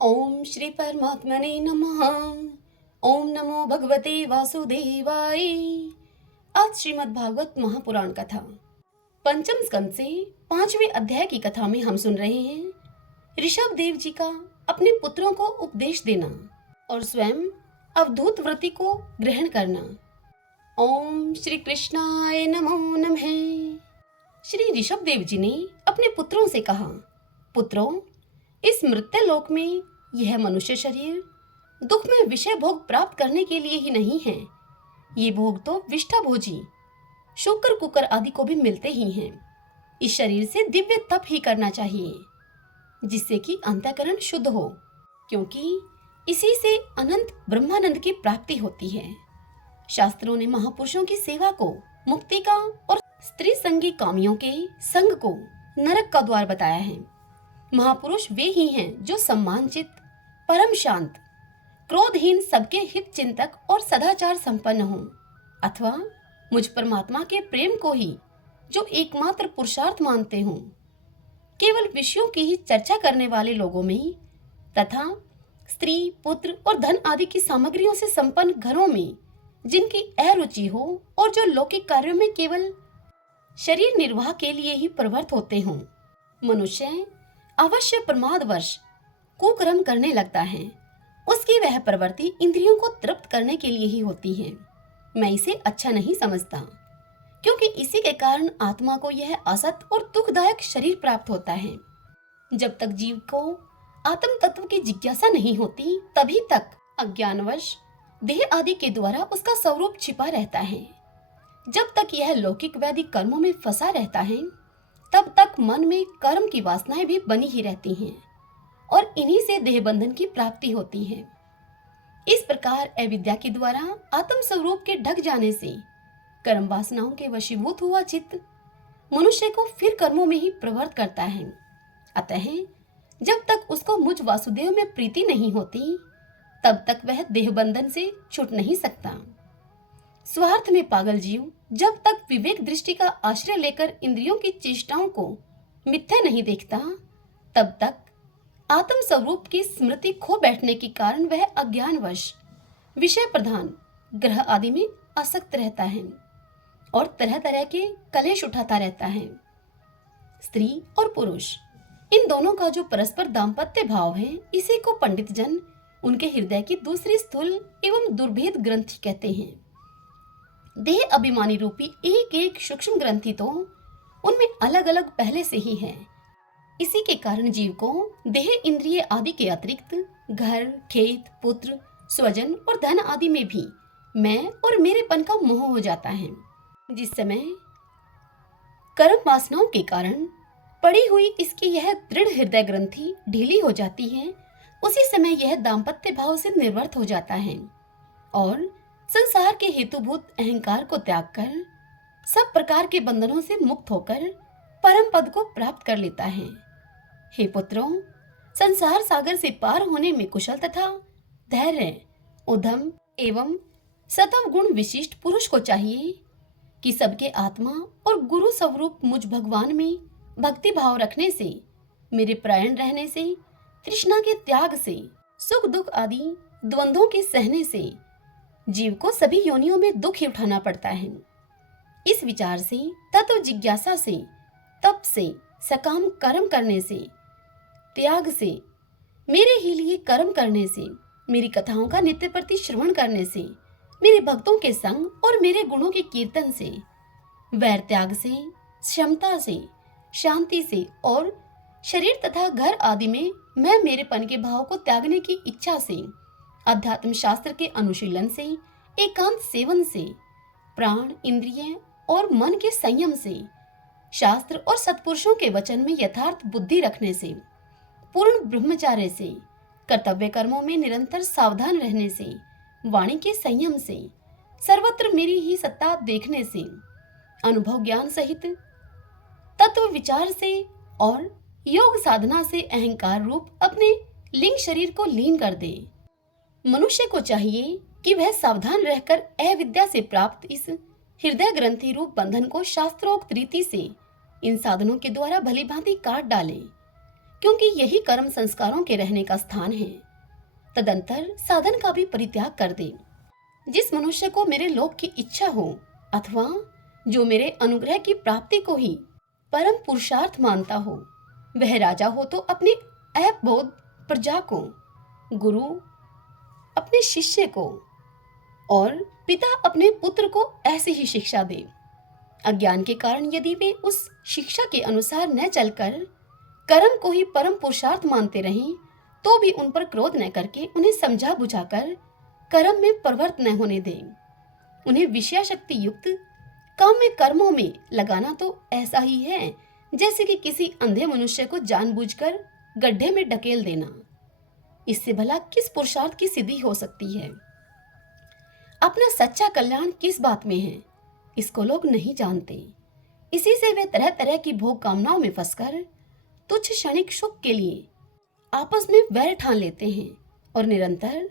ओम श्री परमात्मने नमः। ओम नमो भगवते वासुदेवाय। आज श्रीमद् भागवत महापुराण कथा पंचम स्कंद से 5वें अध्याय की कथा में हम सुन रहे हैं ऋषभ देव जी का अपने पुत्रों को उपदेश देना और स्वयं अवधूत व्रति को ग्रहण करना। ओम श्री कृष्णाय नमो नमः। श्री ऋषभ देव जी ने अपने पुत्रों से कहा, पुत्रों, इस मृत्यु लोक में यह मनुष्य शरीर दुख में विषय भोग प्राप्त करने के लिए ही नहीं है। ये भोग तो विष्ठा भोजी शुक्र कुकर आदि को भी मिलते ही हैं। इस शरीर से दिव्य तप ही करना चाहिए जिससे कि अंतःकरण शुद्ध हो, क्योंकि इसी से अनंत ब्रह्मानंद की प्राप्ति होती है। शास्त्रों ने महापुरुषों की सेवा को मुक्ति का और स्त्री संगी कामियों के संग को नरक का द्वार बताया है। महापुरुष वे ही हैं जो सम्मानचित, परम शांत, क्रोधहीन, सबके हित चिंतक और सदाचार संपन्न हों, अथवा मुझ परमात्मा के प्रेम को ही जो एकमात्र पुरुषार्थ मानते हों। केवल विषयों की ही चर्चा करने वाले लोगों में तथा स्त्री, पुत्र और धन आदि की सामग्रियों से संपन्न घरों में जिनकी अरुचि हो और जो लौकिक कार्यों में केवल शरीर निर्वाह के लिए ही प्रवृत्त होते हों, मनुष्य अवश्य प्रमादवश कुकर्म करने लगता है। उसकी वह प्रवृत्ति इंद्रियों को तृप्त करने के लिए ही होती है। मैं इसे अच्छा नहीं समझता, क्योंकि इसी के कारण आत्मा को यह असत और दुखदायक शरीर प्राप्त होता है। जब तक जीव को आत्म तत्व की जिज्ञासा नहीं होती, तभी तक अज्ञानवश देह आदि के द्वारा उसका स्वरूप छिपा रहता है। जब तक यह लौकिक वैदिक कर्मों में फंसा रहता है, तब तक मन में कर्म की वासनाएं भी बनी ही रहती हैं और इन्हीं से देह बंधन की प्राप्ति होती है। इस प्रकार अविद्या के द्वारा आत्म स्वरूप के ढक जाने से कर्म वासनाओं के वशीभूत हुआ चित्त मनुष्य को फिर कर्मों में ही प्रवृत्त करता है। अतः जब तक उसको मुझ वासुदेव में प्रीति नहीं होती, तब तक वह देह बंधन से छूट नहीं सकता। स्वार्थ में पागल जीव जब तक विवेक दृष्टि का आश्रय लेकर इंद्रियों की चेष्टाओं को मिथ्या नहीं देखता, तब तक आत्म स्वरूप की स्मृति खो बैठने के कारण वह अज्ञानवश विषय प्रधान ग्रह आदि में आसक्त रहता है और तरह तरह के कलेश उठाता रहता है। स्त्री और पुरुष इन दोनों का जो परस्पर दाम्पत्य भाव है, इसी को पंडित जन उनके हृदय की दूसरी स्थूल एवं दुर्भेद ग्रंथि कहते हैं। देह अभिमानी रूपी एक एक सूक्ष्म ग्रंथि तो उनमें अलग अलग पहले से ही है। इसी के कारण जीव को देह इंद्रिय आदि के अतिरिक्त घर, खेत, पुत्र, स्वजन और धन आदि में भी मैं और मेरेपन का मोह हो जाता है। जिस समय कर्म वासनाओं के कारण पड़ी हुई इसकी यह दृढ़ हृदय ग्रंथि ढीली हो जाती है, उसी समय यह दाम्पत्य भाव से निर्वर्त हो जाता है और संसार के हेतुभूत अहंकार को त्याग कर सब प्रकार के बंधनों से मुक्त होकर परम पद को प्राप्त कर लेता है। हे पुत्रों, संसार सागर से पार होने में कुशल तथा धैर्य, उद्यम एवं सतव गुण विशिष्ट पुरुष को चाहिए कि सबके आत्मा और गुरु स्वरूप मुझ भगवान में भक्ति भाव रखने से, मेरे प्रायण रहने से, तृष्णा के त्याग से, सुख दुख आदि द्वंद्वों के सहने से जीव को सभी योनियों में दुख ही उठाना पड़ता है। इस विचार से, तत्व जिज्ञासा से, तप से, सकाम कर्म करने से, त्याग से, मेरे ही लिए कर्म करने से, मेरी कथाओं का नित्य प्रति श्रवण करने से, मेरे भक्तों के संग और मेरे गुणों के कीर्तन से, वैर त्याग से, क्षमता से, शांति से और शरीर तथा घर आदि में मैं मेरेपन के भाव को त्यागने की इच्छा से, अध्यात्म शास्त्र के अनुशीलन से, एकांत सेवन से, प्राण, इंद्रिय और मन के संयम से, शास्त्र और सत्पुरुषों के वचन में यथार्थ बुद्धि रखने से, पूर्ण ब्रह्मचार्य से, कर्तव्य कर्मों में निरंतर सावधान रहने से, वाणी के संयम से, सर्वत्र मेरी ही सत्ता देखने से, अनुभव ज्ञान सहित तत्व विचार से और योग साधना से अहंकार रूप अपने लिंग शरीर को लीन कर दे। मनुष्य को चाहिए कि वह सावधान रहकर अविद्या से प्राप्त इस हृदय ग्रंथि रूप बंधन को शास्त्रोक्त रीति से इन साधनों के द्वारा भली भांति काट डाले, क्योंकि यही कर्म संस्कारों के रहने का स्थान है। तदंतर साधन का भी परित्याग कर दे। जिस मनुष्य को मेरे लोक की इच्छा हो अथवा जो मेरे अनुग्रह की प्राप्ति को ही परम पुरुषार्थ मानता हो, वह राजा हो तो अपनी ऐप बोध प्रजा को, गुरु अपने शिष्य को और पिता अपने पुत्र को ऐसी ही शिक्षा दे। अज्ञान के कारण यदि वे उस शिक्षा के अनुसार न चलकर कर्म को ही परम पुरुषार्थ मानते रहें, तो भी उन पर क्रोध न करके उन्हें समझा बुझाकर कर्म में प्रवृत्त न होने दें। उन्हें विषयाशक्ति युक्त काम्य कर्मों में लगाना तो ऐसा ही है जैसे कि किसी अंधे मनुष्य को जानबूझकर गड्ढे में ढकेल देना। इससे भला किस पुरुषार्थ की सिद्धि हो सकती है? अपना सच्चा कल्याण किस बात में है, इसको लोग नहीं जानते। इसी से वे तरह तरह की भोग कामनाओं में फंसकर तुच्छ क्षणिक सुख के लिए आपस में वैर ठान लेते हैं और निरंतर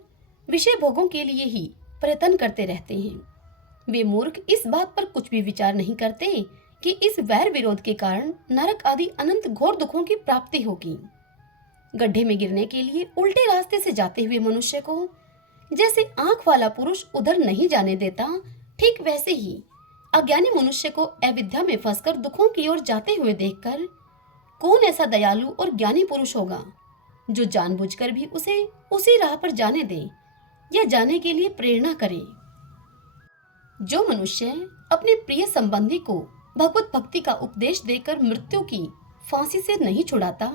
विषय भोगों के लिए ही प्रयत्न करते रहते हैं। वे मूर्ख इस बात पर कुछ भी विचार नहीं करते कि इस वैर विरोध के कारण नरक आदि अनंत घोर दुखों की प्राप्ति होगी। गड्ढे में गिरने के लिए उल्टे रास्ते से जाते हुए मनुष्य को जैसे आंख वाला पुरुष उधर नहीं जाने देता, ठीक वैसे ही अज्ञानी मनुष्य को अविद्या में फंसकर दुखों की ओर जाते हुए देखकर कौन ऐसा दयालु और ज्ञानी पुरुष होगा जो जानबूझकर भी उसे उसी राह पर जाने दे या जाने के लिए प्रेरणा करे। जो मनुष्य अपने प्रिय संबंधी को भगवत भक्ति का उपदेश देकर मृत्यु की फांसी से नहीं छुड़ाता,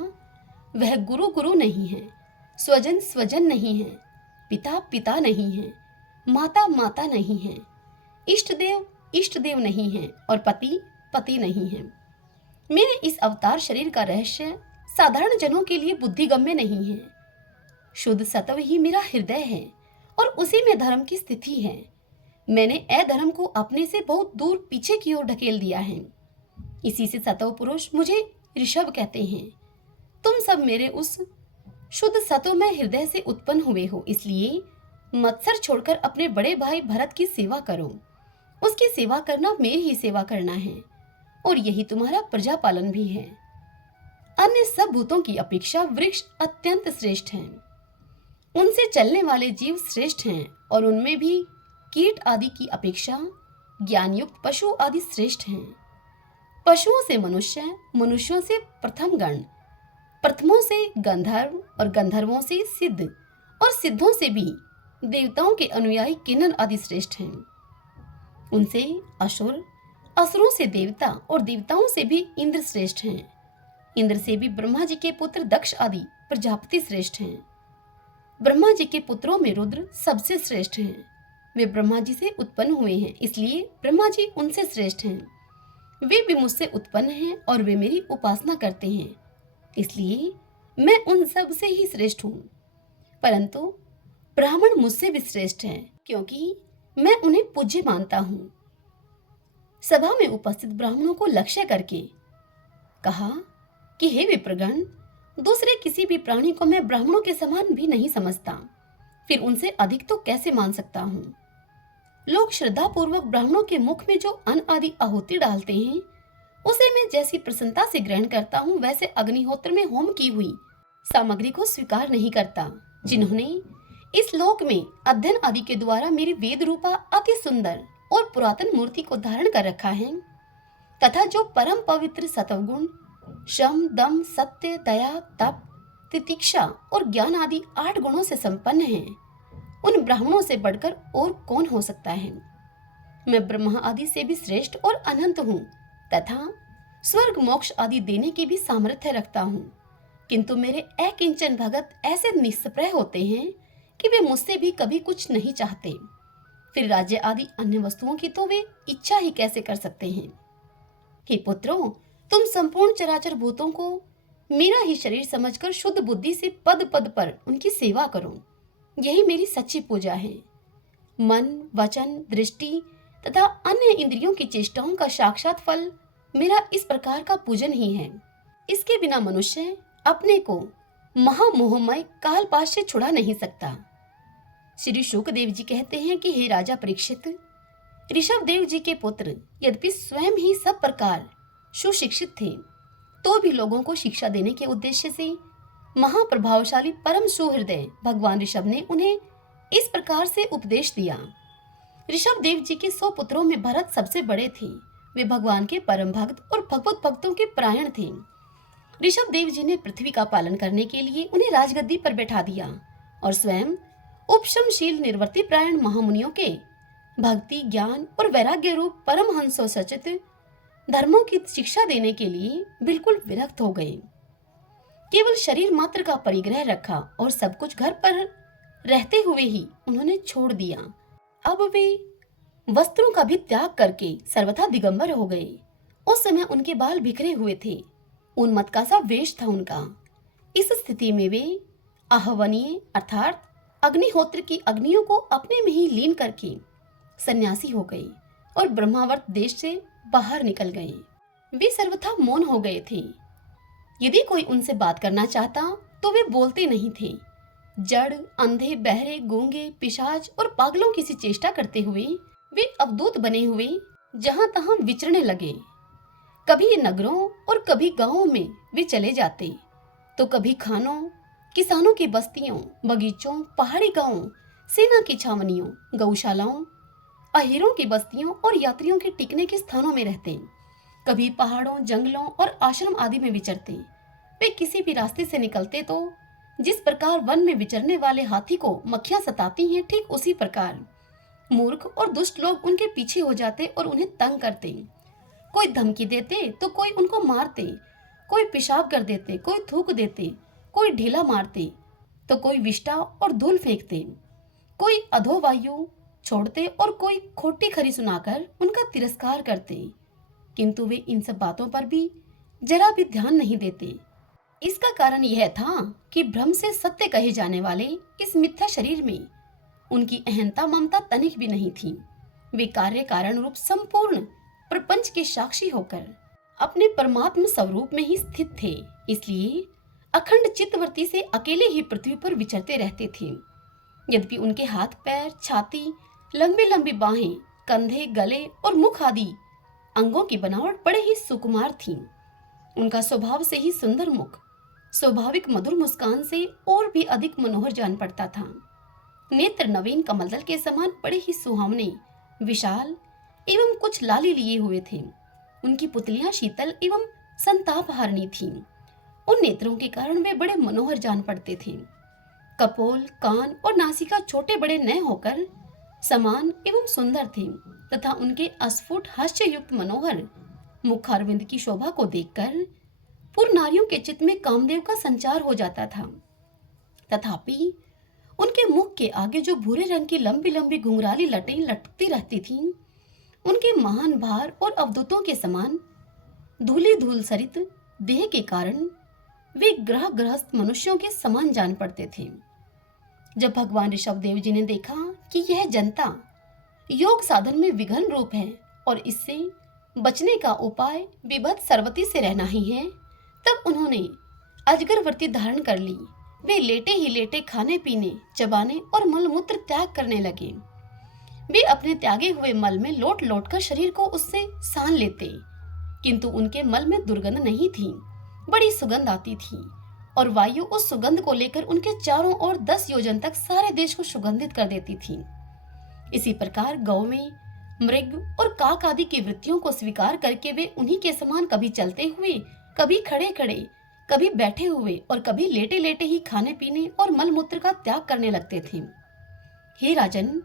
वह गुरु गुरु नहीं है, स्वजन स्वजन नहीं है, पिता पिता नहीं है, माता माता नहीं है, इष्ट देव नहीं है और पति पति नहीं है। मेरे इस अवतार शरीर का रहस्य साधारण जनों के लिए बुद्धिगम्य नहीं है। शुद्ध सत्व ही मेरा हृदय है और उसी में धर्म की स्थिति है। मैंने अधर्म को अपने से बहुत दूर पीछे की ओर ढकेल दिया है। इसी से सत्व पुरुष मुझे ऋषभ कहते हैं। तुम सब मेरे उस शुद्ध सत्वमय हृदय से उत्पन्न हुए हो, इसलिए मत्सर छोड़कर अपने बड़े भाई भरत की सेवा करो। उसकी सेवा करना मेरी ही सेवा करना है और यही तुम्हारा प्रजा पालन भी है। अन्य सब भूतों की अपेक्षा वृक्ष अत्यंत श्रेष्ठ हैं। उनसे चलने वाले जीव श्रेष्ठ हैं और उनमें भी कीट आदि की अपेक्षा ज्ञान युक्त पशु आदि श्रेष्ठ हैं। पशुओं से मनुष्य, मनुष्यों से प्रथम गण, प्रथमों से गंधर्व और गंधर्वों से सिद्ध और सिद्धों से भी देवताओं के अनुयायी किन्नर आदि श्रेष्ठ हैं। उनसे असुर, असुरों से देवता और देवताओं से भी इंद्र श्रेष्ठ हैं। इंद्र से भी ब्रह्मा जी के पुत्र दक्ष आदि प्रजापति श्रेष्ठ हैं। ब्रह्मा जी के पुत्रों में रुद्र सबसे श्रेष्ठ हैं। वे ब्रह्मा जी से उत्पन्न हुए हैं, इसलिए ब्रह्मा जी उनसे श्रेष्ठ हैं। वे भी मुझसे उत्पन्न हैं और वे मेरी उपासना करते हैं, इसलिए मैं उन सब से ही श्रेष्ठ हूँ। परंतु ब्राह्मण मुझसे भी श्रेष्ठ हैं, क्योंकि मैं उन्हें पूज्य मानता हूँ। सभा में उपस्थित ब्राह्मणों को लक्ष्य करके कहा कि हे विप्रगण, दूसरे किसी भी प्राणी को मैं ब्राह्मणों के समान भी नहीं समझता, फिर उनसे अधिक तो कैसे मान सकता हूँ। लोग श्रद्धा पूर्वक ब्राह्मणों के मुख में जो अन्न आदि आहुति डालते हैं, उसे मैं जैसी प्रसन्नता से ग्रहण करता हूँ, वैसे अग्निहोत्र में होम की हुई सामग्री को स्वीकार नहीं करता। जिन्होंने इस लोक में अध्ययन आदि के द्वारा मेरी वेद रूपा अति सुंदर और पुरातन मूर्ति को धारण कर रखा है, तथा जो परम पवित्र सत्वगुण, शम, दम, सत्य, दया, तप, तितिक्षा और ज्ञान आदि 8 गुणों से संपन्न हैं, उन ब्राह्मणों से बढ़कर और कौन हो सकता है। मैं ब्रह्मा आदि से भी श्रेष्ठ और अनंत हूँ तथा स्वर्ग मोक्ष आदि देने की भी सामर्थ्य रखता हूँ, किंतु मेरे अकिंचन भगत ऐसे निष्प्रय होते हैं कि वे मुझसे भी कभी कुछ नहीं चाहते। फिर राज्य आदि अन्य वस्तुओं की तो वे इच्छा ही कैसे कर सकते हैं। हे पुत्रों, तुम संपूर्ण चराचर भूतों को मेरा ही शरीर समझकर शुद्ध बुद्धि से पद पद पर उनकी सेवा करो। यही मेरी सच्ची पूजा है। मन, वचन, दृष्टि तथा अन्य इंद्रियों की चेष्टाओं का साक्षात फल मेरा इस प्रकार का पूजन ही है। इसके बिना मनुष्य अपने को महामोहमय कालपाश से छुड़ा नहीं सकता। श्री शुकदेव जी कहते हैं कि हे राजा परीक्षित, ऋषभ देव जी के पुत्र यद्यपि स्वयं ही सब प्रकार सुशिक्षित थे, तो भी लोगों को शिक्षा देने के उद्देश्य से महाप्रभावशाली परम सुहृदय भगवान ऋषभ ने उन्हें इस प्रकार से उपदेश दिया। ऋषभ देव जी के 100 पुत्रों में भरत सबसे बड़े थे। वे भगवान के परम भक्त और भगवत भक्तों के परायण थे। ऋषभ देव जी ने पृथ्वी का पालन करने के लिए उन्हें राजगद्दी पर बैठा दिया और स्वयं उपशमशील निर्वर्ती प्रायण महामुनियों के भक्ति, ज्ञान और वैराग्य रूप परमहंसो सचित धर्मों की शिक्षा देने के लिए बिल्कुल विरक्त हो गए। केवल शरीर मात्र का परिग्रह रखा और सब कुछ घर पर रहते हुए ही उन्होंने छोड़ दिया। अब वे वस्त्रों का भी त्याग करके सर्वथा दिगंबर हो गए। उस समय उनके बाल बिखरे हुए थे, उन्मत्त का सा वेश था उनका। इस स्थिति में वे आहवनीय अर्थात अग्निहोत्र की अग्नियों को अपने में ही लीन करके सन्यासी हो गए और ब्रह्मावर्त देश से बाहर निकल गए। वे सर्वथा मौन हो गए थे। यदि कोई उनसे बात करना चाहता तो वे बोलते नहीं थे। जड़, अंधे, बहरे, गूंगे, पिशाच और पागलों की सी चेष्टा करते हुए वे अवधूत बने हुए जहां तहां विचरने लगे। कभी नगरों और कभी गांवों में वे चले जाते, तो कभी खानों, किसानों की बस्तियों, बगीचों, पहाड़ी गांवों, सेना की छावनियों, गौशालाओं, अहीरों की बस्तियों और यात्रियों के टिकने के स्थानों में रहते। कभी पहाड़ों, जंगलों और आश्रम आदि में विचरते। वे किसी भी रास्ते से निकलते तो जिस प्रकार वन में विचरने वाले हाथी को मक्खियां सताती हैं, ठीक उसी प्रकार मूर्ख और दुष्ट लोग उनके पीछे हो जाते और उन्हें तंग करते। कोई धमकी देते तो कोई उनको मारते, कोई पेशाब कर देते, कोई थूक देते, कोई ढीला मारते तो कोई विष्ठा और धूल फेंकते, कोई अधोवायु छोड़ते और कोई खोटी खरी सुनाकर उनका तिरस्कार करते। किंतु वे इन सब बातों पर भी जरा भी ध्यान नहीं देते। इसका कारण यह था कि भ्रम से सत्य कहे जाने वाले इस मिथ्या शरीर में उनकी अहंता ममता तनिक भी नहीं थी। वे कार्य कारण रूप संपूर्ण प्रपंच के साक्षी होकर अपने परमात्म स्वरूप में ही स्थित थे। इसलिए अखंड चित्तवृत्ति से अकेले ही पृथ्वी पर विचरते रहते थे। यद्यपि उनके हाथ, पैर, छाती, लंबी लंबी बाहें, कंधे, गले और मुख आदि अंगों की बनावट बड़े ही सुकुमार थी। उनका स्वभाव से ही सुंदर मुख स्वाभाविक मधुर मुस्कान से और भी अधिक मनोहर जान पड़ता था। नेत्र नवीन कमलदल के समान बड़े ही सुहावने, विशाल एवं कुछ लाली लिए हुए थे। उनकी पुतलियां शीतल एवं संतापहारिणी थीं। उन नेत्रों के कारण वे बड़े मनोहर जान पड़ते थे। कपोल, कान और नासिका छोटे बड़े न होकर समान एवं सुंदर थे तथा उनके अस्फुट हास्ययुक्त मनोहर मुखारविंद की शोभा को देखकर पूर्व नारियों के चित्त में कामदेव का संचार हो जाता था। तथापि उनके मुख के आगे जो भूरे रंग की लंबी लंबी घुंघराली लटें लटकती रहती थीं, उनके महान भार और अवधूतों के समान धूली धूल सरित देह के कारण वे ग्रह गृहस्थ मनुष्यों के समान जान पड़ते थे। जब भगवान ऋषभ देव जी ने देखा कि यह जनता योग साधन में विघ्न रूप है और इससे बचने का उपाय विभत्स सर्वती से रहना ही है, तब उन्होंने अजगरवर्ती धारण कर ली। वे लेटे ही लेटे खाने पीने, चबाने और मलमूत्र त्याग करने लगे। वे अपने त्यागे हुए मल में लोट लोट कर शरीर को उससे सान लेते, किंतु उनके मल में दुर्गंध नहीं थी, बड़ी सुगंध आती थी और वायु उस सुगंध को लेकर उनके चारों ओर 10 योजन तक सारे देश को सुगंधित कर देती थी। इसी प्रकार गौ में मृग और काक आदि की वृत्तियों को स्वीकार करके वे उन्हीं के समान कभी चलते हुए, कभी खड़े खड़े, कभी बैठे हुए और कभी लेटे लेटे ही खाने पीने और मलमूत्र का त्याग करने लगते थे। हे राजन,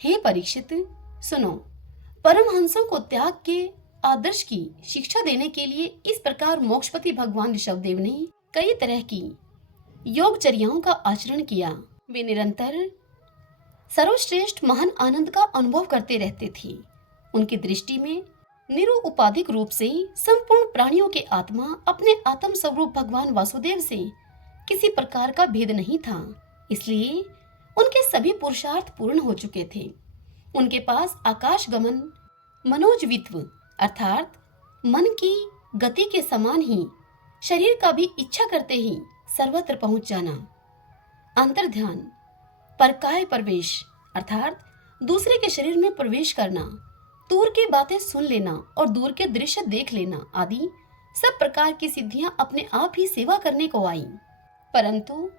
हे परीक्षित, सुनो, परमहंसों को त्याग के आदर्श की शिक्षा देने के लिए इस प्रकार मोक्षपति भगवान ऋषभदेव ने कई तरह की योगचर्याओं का आचरण किया। वे निरंतर सर्वश्रेष्ठ महान आनंद का अनुभव करते रहते थे। उनकी दृष्टि में निरुपाधिक रूप से संपूर्ण प्राणियों के आत्मा अपने आत्म स्वरूप भगवान वासुदेव से किसी प्रकार का भेद नहीं था। इसलिए उनके सभी पुरुषार्थ पूर्ण हो चुके थे। उनके पास आकाश गमन, मनोजवित्व अर्थात मन की गति के समान ही शरीर का भी इच्छा करते ही सर्वत्र पहुंच जाना, अंतर्ध्यान, परकाय प्रवेश अर्थात दूसरे के शरीर में प्रवेश करना, दूर की बातें सुन लेना और दूर के दृश्य देख लेना आदि सब प्रकार की सिद्धियां अपने आप ही सेवा करने को आईं। परंतु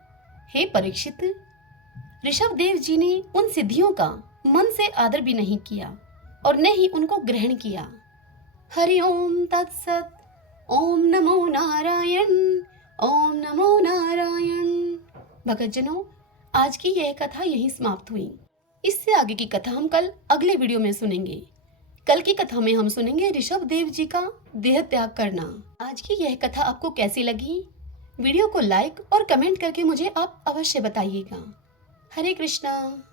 हे परीक्षित, ऋषभ देव जी ने उन सिद्धियों का मन से आदर भी नहीं किया और न ही उनको ग्रहण किया। हरि ओम तत्सत। ओम नमो नारायण। ओम नमो नारायण। भक्तजनों, आज की यह कथा यहीं समाप्त हुई। इससे आगे की कथा हम कल अगले वीडियो में सुनेंगे। कल की कथा में हम सुनेंगे ऋषभ देव जी का देह त्याग करना। आज की यह कथा आपको कैसी लगी? वीडियो को लाइक और कमेंट करके मुझे आप अवश्य बताइएगा। हरे कृष्णा।